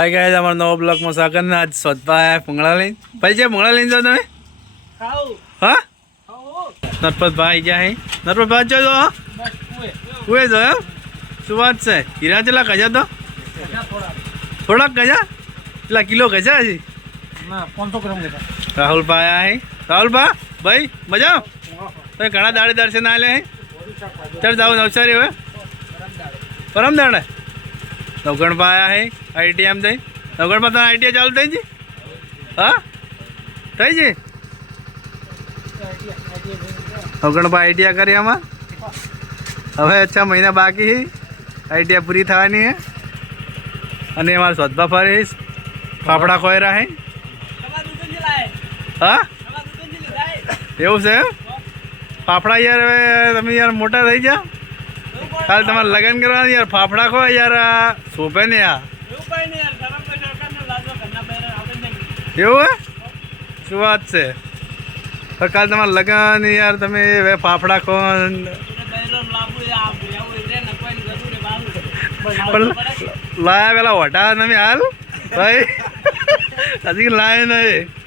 Hi guys, અમારા નવો બ્લોકમાં સ્વાગત ને આજ સ્વતપા આયા ભૂંગળા લઈને. ભાઈ છે ભૂંગળા લઈને જાઓ તમે? હા નરપતભાઈ ગયા હે. નરપતભાઈ જો કુએ જો એમ શું વાત છે? હીરા ચેલા કજા તો થોડાક કજા પેલા કિલો કજા હજી 500 ગ્રામ લેતા. રાહુલભાઈ આયા હે. રાહુલભા ભાઈ મજા તમે ઘણા દાડે દર્શન આલે હે. ચાલ જાઓ નવસારી હવે પરમ દાડે નવગણભાઈ આયા હે. આઈટીએમ થઈ નવગણમાં તને આઈટીઆઈ ચાલુ થઈ જી? હા થઈ જી નવગણભાઈ આઈટીઆઈ કરી આમાં હવે 6 મહિના બાકી આઈટીઆઈ પૂરી થવાની હે. અને અમારા સ્વતભા ફરી ફાફડા ખોયરા હે. હા એવું છે એમ? ફાફડા યાર હવે તમે યાર મોટા થઈ જા કાલે તમારે લગ્ન કરવાનું યાર ફાફડા ખો યાર શોભે ને યાર એવું હે શું વાત છે? કાલે તમારે લગ્ન યાર તમે હવે ફાફડા ખો લાયા પેલા વટા તમે હાલ ભાઈ હજી લાયા નહીં.